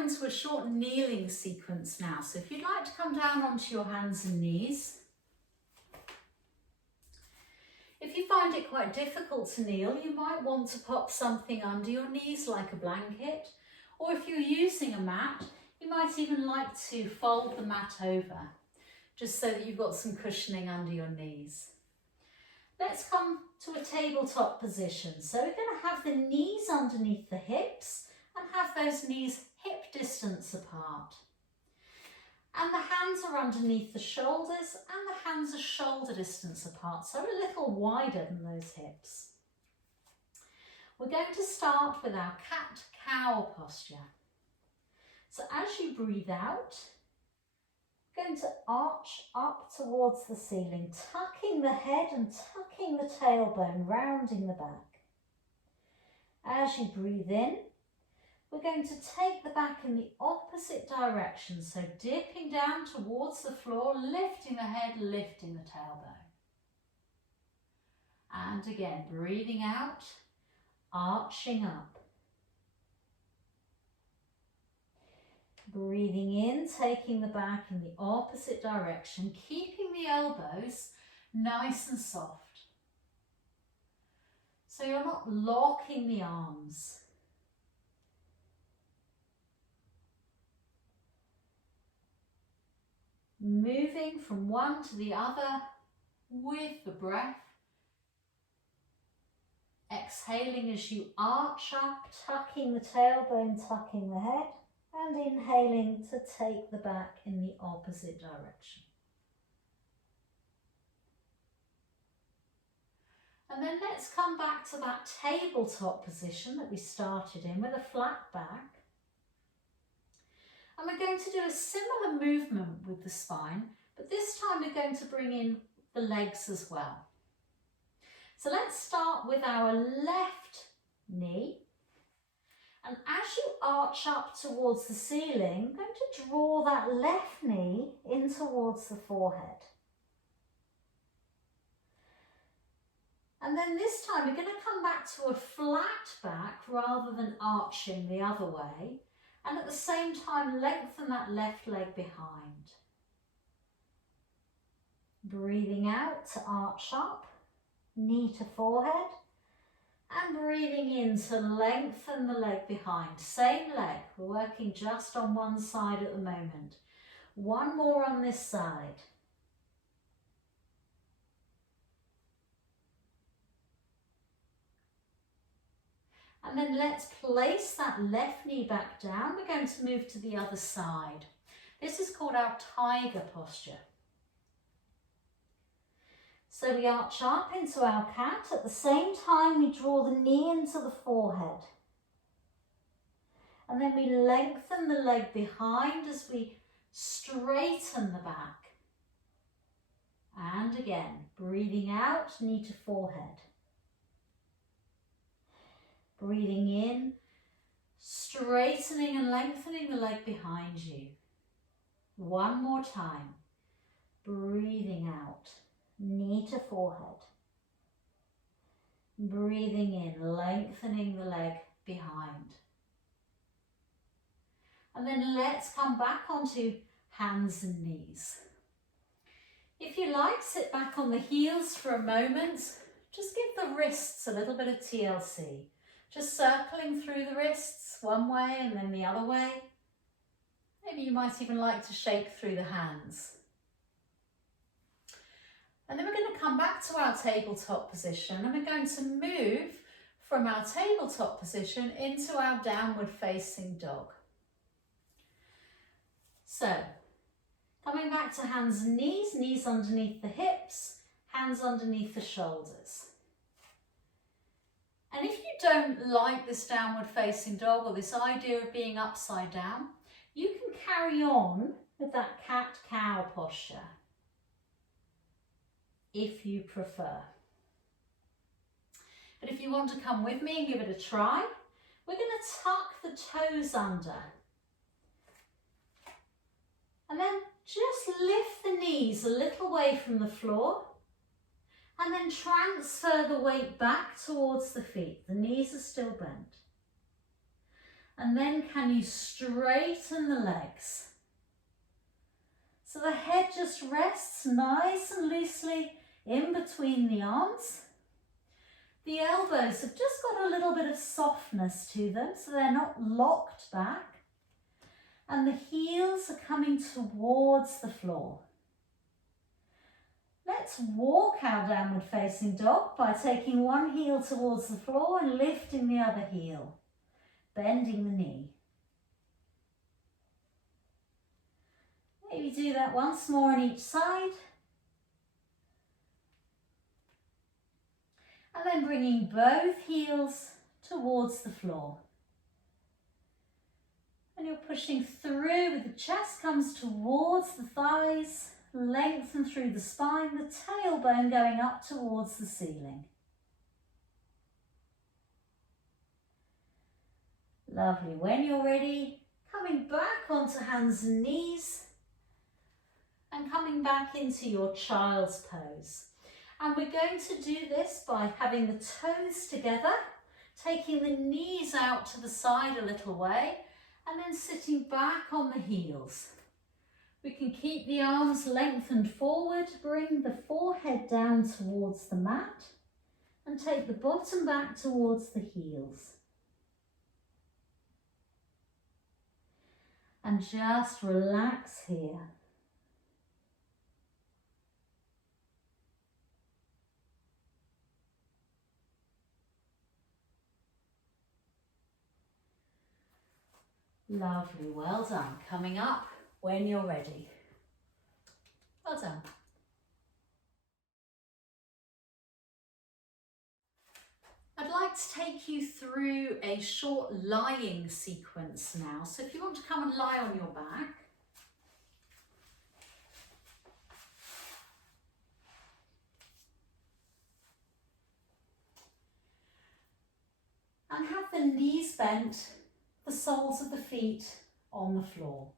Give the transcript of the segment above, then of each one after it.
come into a short kneeling sequence now. So if you'd like to come down onto your hands and knees. If you find it quite difficult to kneel, you might want to pop something under your knees like a blanket, or if you're using a mat, you might even like to fold the mat over, just so that you've got some cushioning under your knees. Let's come to a tabletop position. So we're going to have the knees underneath the hips and have those knees hip distance apart. And the hands are underneath the shoulders and the hands are shoulder distance apart, so a little wider than those hips. We're going to start with our cat-cow posture. So as you breathe out, we're going to arch up towards the ceiling, tucking the head and tucking the tailbone, rounding the back. As you breathe in, we're going to take the back in the opposite direction, so dipping down towards the floor, lifting the head, lifting the tailbone. And again, breathing out, arching up. Breathing in, taking the back in the opposite direction, keeping the elbows nice and soft. So you're not locking the arms. Moving from one to the other with the breath. Exhaling as you arch up, tucking the tailbone, tucking the head. And inhaling to take the back in the opposite direction. And then let's come back to that tabletop position that we started in with a flat back. And we're going to do a similar movement with the spine, but this time we're going to bring in the legs as well. So let's start with our left knee. And as you arch up towards the ceiling, I'm going to draw that left knee in towards the forehead. And then this time we're going to come back to a flat back rather than arching the other way. And at the same time, lengthen that left leg behind. Breathing out to arch up, knee to forehead. And breathing in to lengthen the leg behind. Same leg, we're working just on one side at the moment. One more on this side. And then let's place that left knee back down. We're going to move to the other side. This is called our tiger posture. So we arch up into our cat. At the same time, we draw the knee into the forehead. And then we lengthen the leg behind as we straighten the back. And again, breathing out, knee to forehead. Breathing in, straightening and lengthening the leg behind you. One more time. Breathing out. Knee to forehead. Breathing in, lengthening the leg behind. And then let's come back onto hands and knees. If you like, sit back on the heels for a moment. Just give the wrists a little bit of TLC. Just circling through the wrists one way and then the other way. Maybe you might even like to shake through the hands. And then we're going to come back to our tabletop position and we're going to move from our tabletop position into our downward facing dog. So, coming back to hands and knees, knees underneath the hips, hands underneath the shoulders. And if you don't like this downward facing dog or this idea of being upside down, you can carry on with that cat-cow posture, if you prefer. But if you want to come with me and give it a try, we're going to tuck the toes under. And then just lift the knees a little way from the floor. And then transfer the weight back towards the feet. The knees are still bent. And then can you straighten the legs? So the head just rests nice and loosely in between the arms. The elbows have just got a little bit of softness to them, so they're not locked back. And the heels are coming towards the floor. Let's walk our downward facing dog by taking one heel towards the floor and lifting the other heel, bending the knee. Maybe do that once more on each side. And then bringing both heels towards the floor. And you're pushing through with the chest comes towards the thighs, lengthen through the spine, the tailbone going up towards the ceiling. Lovely. When you're ready, coming back onto hands and knees and coming back into your child's pose. And we're going to do this by having the toes together, taking the knees out to the side a little way, and then sitting back on the heels. We can keep the arms lengthened forward, bring the forehead down towards the mat, and take the bottom back towards the heels. And just relax here. Lovely, well done. Coming up when you're ready. Well done. I'd like to take you through a short lying sequence now. So if you want to come and lie on your back. And have the knees bent, the soles of the feet on the floor.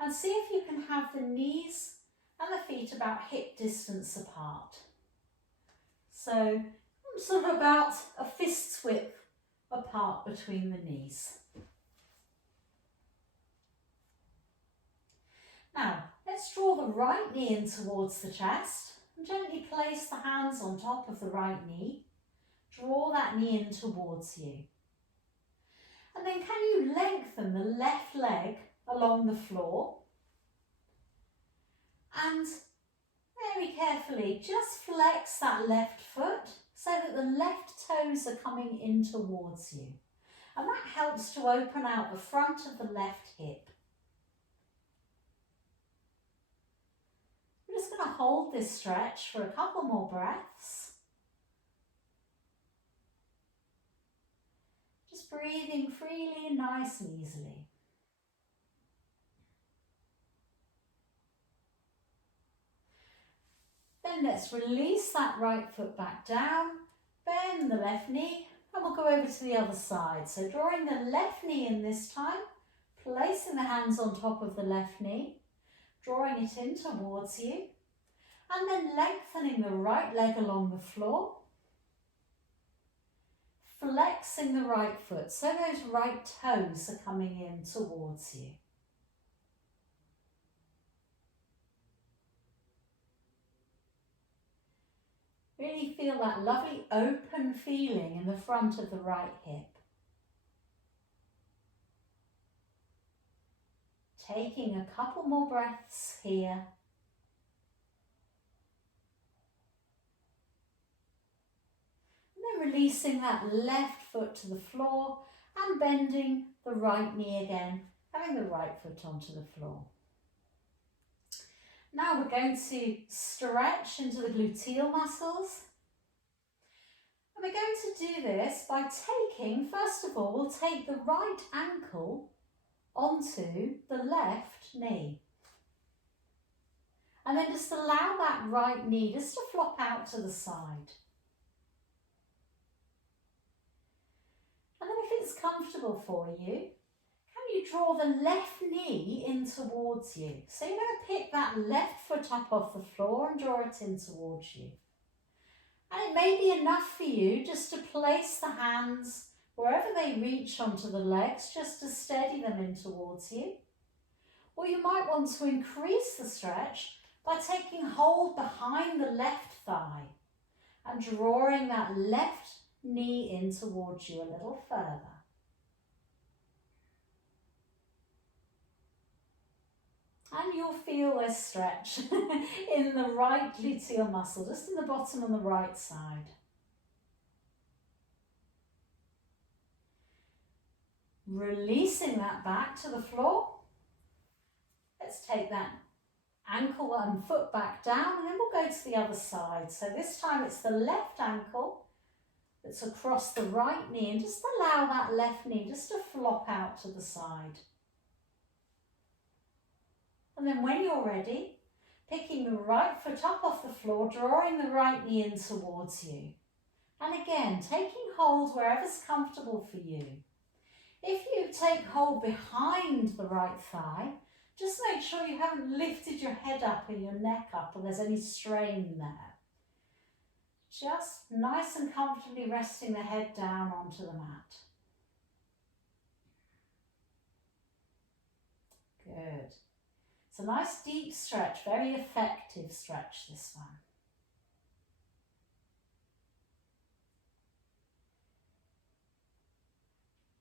And see if you can have the knees and the feet about hip distance apart. So sort of about a fist's width apart between the knees. Now, let's draw the right knee in towards the chest and gently place the hands on top of the right knee. Draw that knee in towards you. And then can you lengthen the left leg along the floor? And very carefully just flex that left foot so that the left toes are coming in towards you. And that helps to open out the front of the left hip. We're just going to hold this stretch for a couple more breaths. Just breathing freely and nice and easily. Then let's release that right foot back down, bend the left knee, and we'll go over to the other side. So drawing the left knee in this time, placing the hands on top of the left knee, drawing it in towards you, and then lengthening the right leg along the floor, flexing the right foot so those right toes are coming in towards you. Really feel that lovely open feeling in the front of the right hip. Taking a couple more breaths here. And then releasing that left foot to the floor and bending the right knee again, having the right foot onto the floor. Now we're going to stretch into the gluteal muscles. And we're going to do this by taking, first of all, we'll take the right ankle onto the left knee. And then just allow that right knee just to flop out to the side. And then if it's comfortable for you, you draw the left knee in towards you. So you're going to pick that left foot up off the floor and draw it in towards you. And it may be enough for you just to place the hands Wherever they reach onto the legs, just to steady them in towards you. Or you might want to increase the stretch by taking hold behind the left thigh and drawing that left knee in towards you a little further. And you'll feel this stretch in the right gluteal muscle, just in the bottom on the right side. Releasing that back to the floor. Let's take that ankle and foot back down, and then we'll go to the other side. So this time it's the left ankle that's across the right knee, and just allow that left knee just to flop out to the side. And then when you're ready, picking the right foot up off the floor, drawing the right knee in towards you. And again, taking hold wherever's comfortable for you. If you take hold behind the right thigh, just make sure you haven't lifted your head up and your neck up or there's any strain there. Just nice and comfortably resting the head down onto the mat. Good. It's a nice deep stretch, very effective stretch, this one.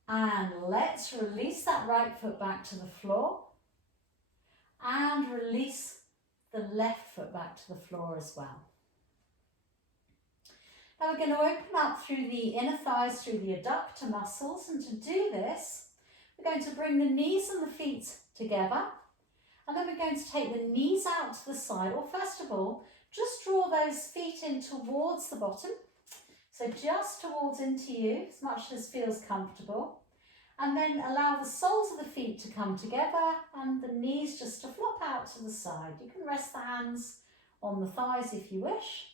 And let's release that right foot back to the floor and release the left foot back to the floor as well. Now we're going to open up through the inner thighs, through the adductor muscles, and to do this, we're going to bring the knees and the feet together. And then we're going to take the knees out to the side. Or first of all, just draw those feet in towards the bottom. So just towards into you, as much as feels comfortable. And then allow the soles of the feet to come together and the knees just to flop out to the side. You can rest the hands on the thighs if you wish.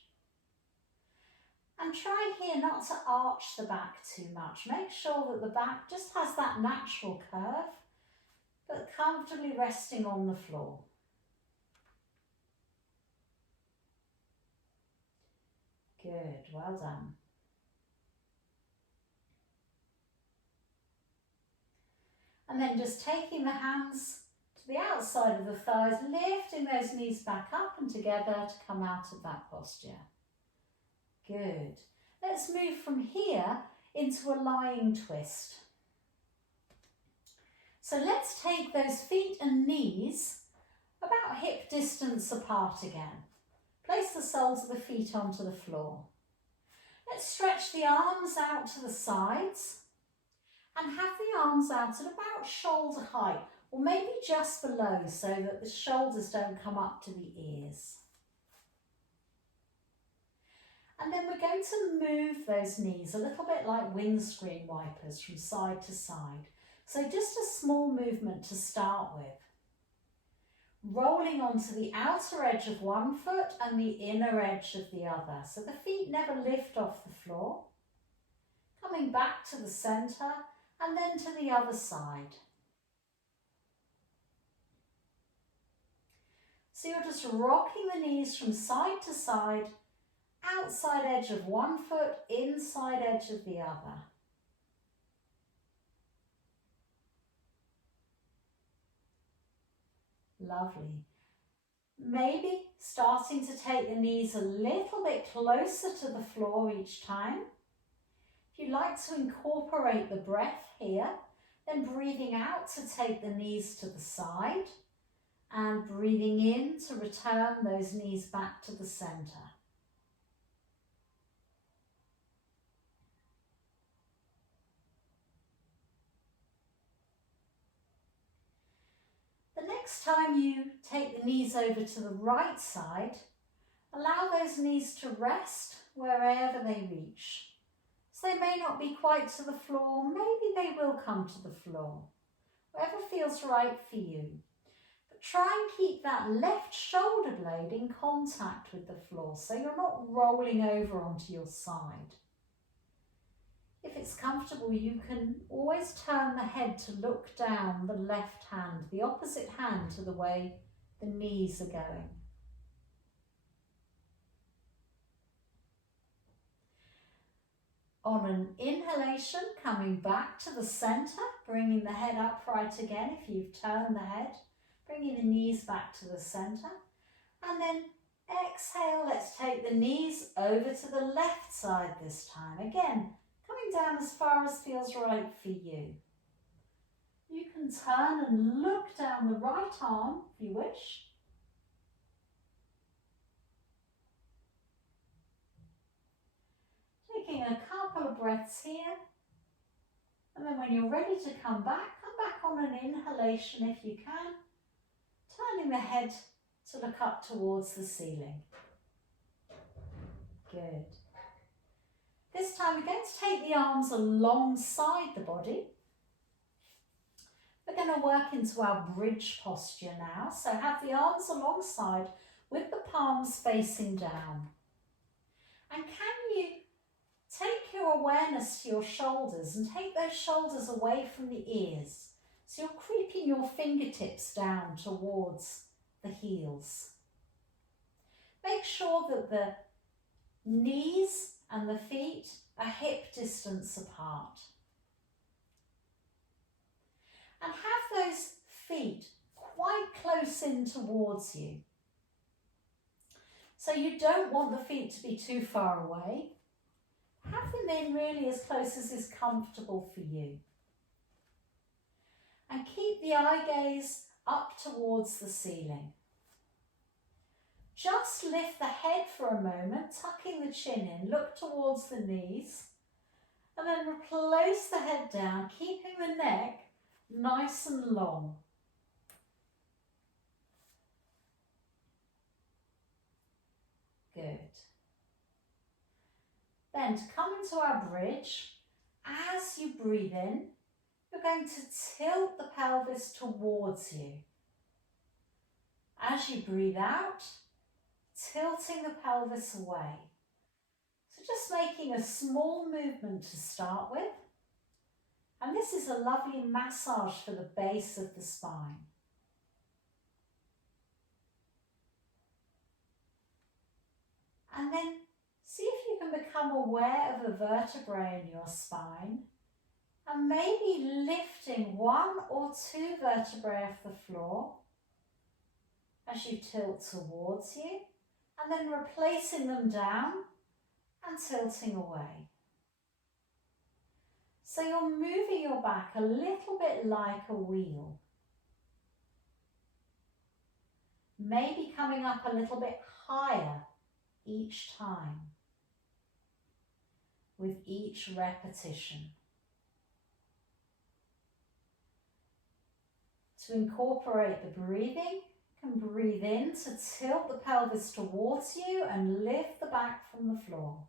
And try here not to arch the back too much. Make sure that the back just has that natural curve, but comfortably resting on the floor. Good, well done. And then just taking the hands to the outside of the thighs, lifting those knees back up and together to come out of that posture. Good. Let's move from here into a lying twist. So let's take those feet and knees about hip distance apart again. Place the soles of the feet onto the floor. Let's stretch the arms out to the sides and have the arms out at about shoulder height, or maybe just below, so that the shoulders don't come up to the ears. And then we're going to move those knees a little bit like windscreen wipers from side to side. So just a small movement to start with. Rolling onto the outer edge of one foot and the inner edge of the other. So the feet never lift off the floor. Coming back to the centre and then to the other side. So you're just rocking the knees from side to side, outside edge of one foot, inside edge of the other. Lovely. Maybe starting to take the knees a little bit closer to the floor each time. If you like to incorporate the breath here, then breathing out to take the knees to the side and breathing in to return those knees back to the centre. The next time you take the knees over to the right side, allow those knees to rest wherever they reach. So they may not be quite to the floor, maybe they will come to the floor, whatever feels right for you. But try and keep that left shoulder blade in contact with the floor so you're not rolling over onto your side. If it's comfortable, you can always turn the head to look down the left hand, the opposite hand to the way the knees are going. On an inhalation, coming back to the center, bringing the head upright again if you've turned the head, bringing the knees back to the center. And then exhale, let's take the knees over to the left side this time. Again, coming down as far as feels right for you. You can turn and look down the right arm if you wish. Taking a couple of breaths here. And then when you're ready to come back on an inhalation if you can. Turning the head to look up towards the ceiling. Good. This time we're going to take the arms alongside the body. We're going to work into our bridge posture now. So have the arms alongside with the palms facing down. And can you take your awareness to your shoulders and take those shoulders away from the ears. So you're creeping your fingertips down towards the heels. Make sure that the knees and the feet are hip distance apart. And have those feet quite close in towards you. So you don't want the feet to be too far away. Have them in really as close as is comfortable for you. And keep the eye gaze up towards the ceiling. Just lift the head for a moment, tucking the chin in, look towards the knees, and then replace the head down, keeping the neck nice and long. Good. Then to come into our bridge, as you breathe in, you're going to tilt the pelvis towards you. As you breathe out, tilting the pelvis away. So just making a small movement to start with. And this is a lovely massage for the base of the spine. And then see if you can become aware of a vertebrae in your spine and maybe lifting one or two vertebrae off the floor as you tilt towards you and then replacing them down and tilting away. So you're moving your back a little bit like a wheel. Maybe coming up a little bit higher each time with each repetition. To incorporate the breathing, you can breathe in to tilt the pelvis towards you and lift the back from the floor.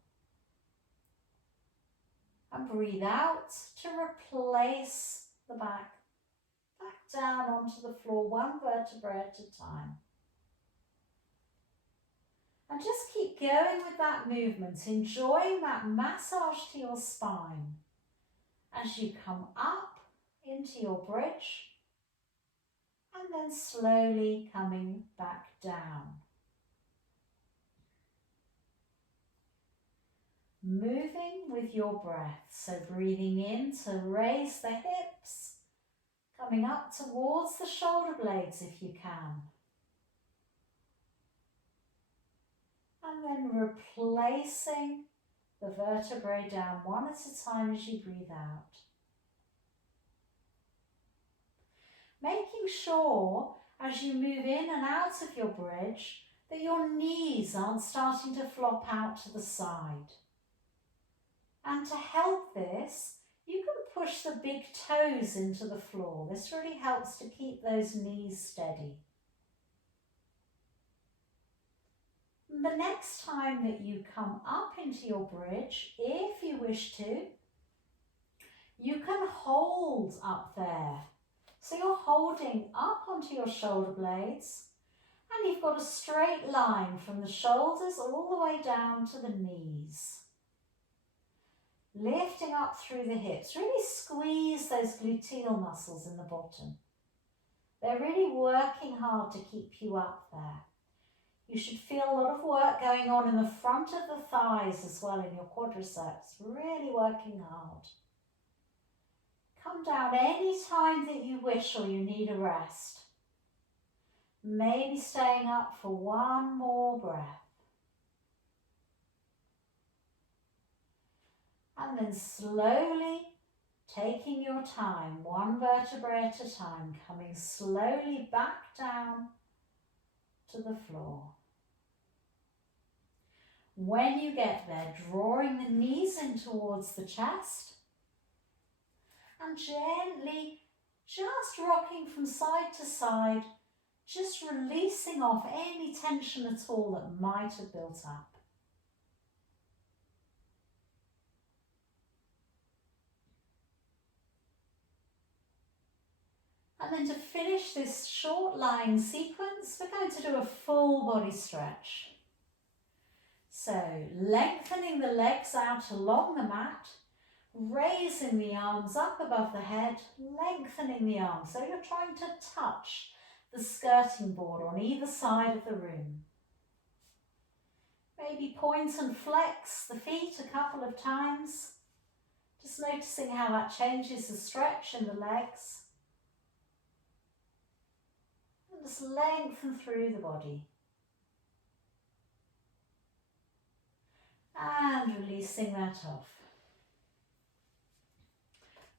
And breathe out to replace the back down onto the floor, one vertebra at a time. And just keep going with that movement, enjoying that massage to your spine as you come up into your bridge and then slowly coming back down. Moving with your breath, so breathing in to raise the hips, coming up towards the shoulder blades if you can. And then replacing the vertebrae down one at a time as you breathe out. Making sure as you move in and out of your bridge that your knees aren't starting to flop out to the side. And to help this, you can push the big toes into the floor. This really helps to keep those knees steady. The next time that you come up into your bridge, if you wish to, you can hold up there. So you're holding up onto your shoulder blades and you've got a straight line from the shoulders all the way down to the knees. Lifting up through the hips, really squeeze those gluteal muscles in the bottom. They're really working hard to keep you up there. You should feel a lot of work going on in the front of the thighs as well, in your quadriceps, really working hard. Come down any time that you wish or you need a rest. Maybe staying up for one more breath. And then slowly taking your time, one vertebrae at a time, coming slowly back down to the floor. When you get there, drawing the knees in towards the chest and gently just rocking from side to side, just releasing off any tension at all that might have built up. And then to finish this short lying sequence, we're going to do a full body stretch. So lengthening the legs out along the mat, raising the arms up above the head, lengthening the arms. So you're trying to touch the skirting board on either side of the room. Maybe point and flex the feet a couple of times. Just noticing how that changes the stretch in the legs. And just lengthen through the body. And releasing that off.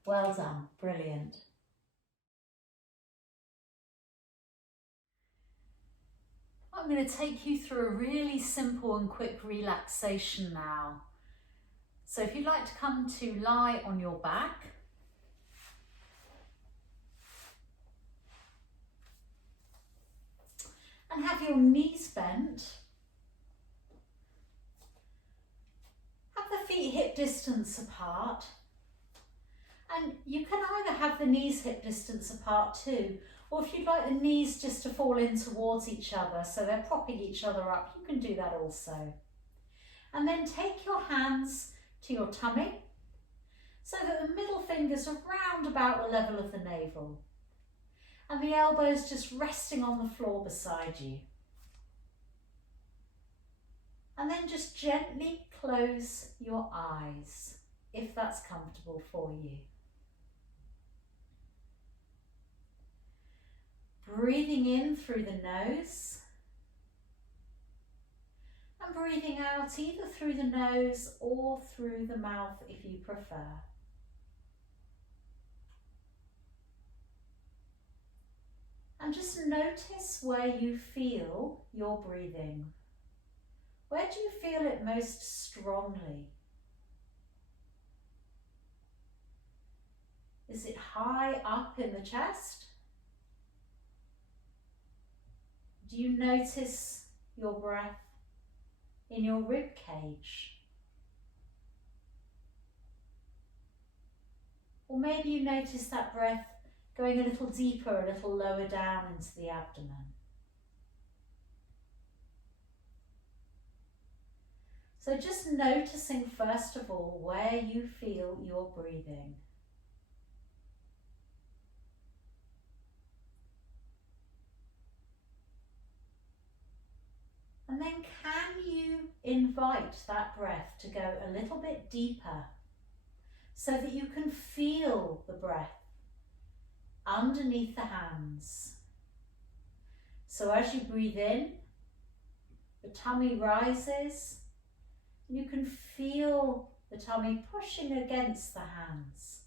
Well done, brilliant. I'm going to take you through a really simple and quick relaxation now. So if you'd like to come to lie on your back, and have your knees bent, have the feet hip distance apart, and you can either have the knees hip distance apart too, or if you'd like the knees just to fall in towards each other so they're propping each other up, you can do that also. And then take your hands to your tummy so that the middle fingers are round about the level of the navel and the elbows just resting on the floor beside you. And then just gently close your eyes if that's comfortable for you. Breathing in through the nose and breathing out either through the nose or through the mouth if you prefer. And just notice where you feel your breathing. Where do you feel it most strongly? Is it high up in the chest? Do you notice your breath in your rib cage? Or maybe you notice that breath going a little deeper, a little lower down into the abdomen. So just noticing first of all where you feel your breathing. And then can you invite that breath to go a little bit deeper so that you can feel the breath underneath the hands. So as you breathe in, the tummy rises. You can feel the tummy pushing against the hands.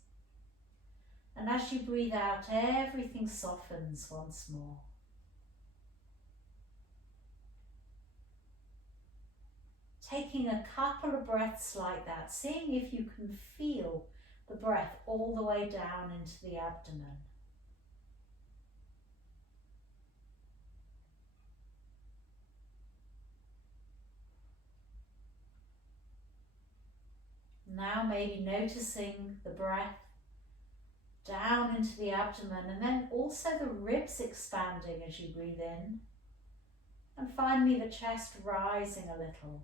And as you breathe out, everything softens once more. Taking a couple of breaths like that, seeing if you can feel the breath all the way down into the abdomen. Now maybe noticing the breath down into the abdomen and then also the ribs expanding as you breathe in. And finally the chest rising a little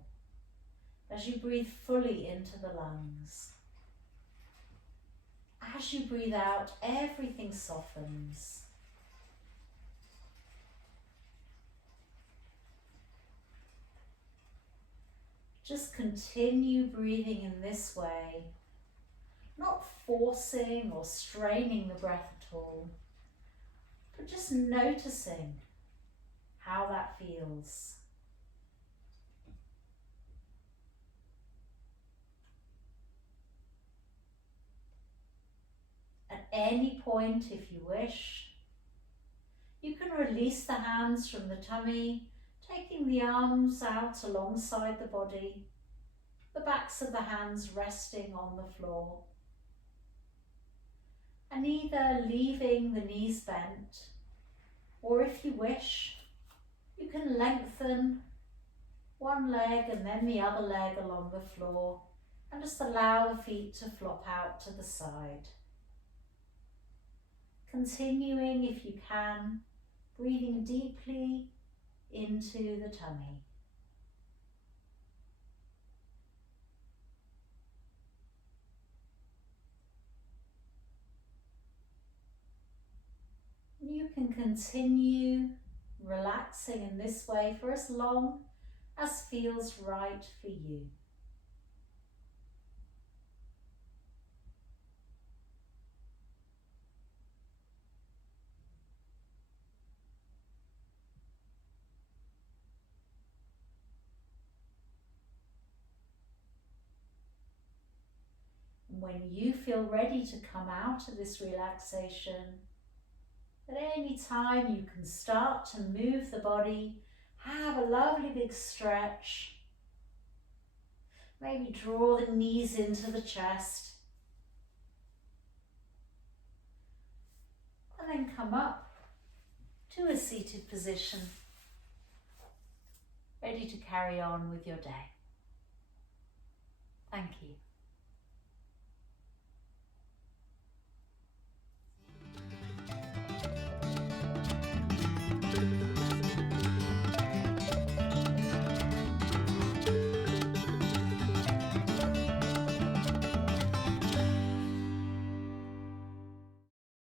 as you breathe fully into the lungs. As you breathe out, everything softens. Just continue breathing in this way, not forcing or straining the breath at all, but just noticing how that feels. At any point, if you wish, you can release the hands from the tummy, taking the arms out alongside the body, the backs of the hands resting on the floor, and either leaving the knees bent, or if you wish, you can lengthen one leg and then the other leg along the floor, and just allow the feet to flop out to the side. Continuing, if you can, breathing deeply into the tummy. You can continue relaxing in this way for as long as feels right for you. When you feel ready to come out of this relaxation, at any time you can start to move the body, have a lovely big stretch. Maybe draw the knees into the chest. And then come up to a seated position, ready to carry on with your day. Thank you.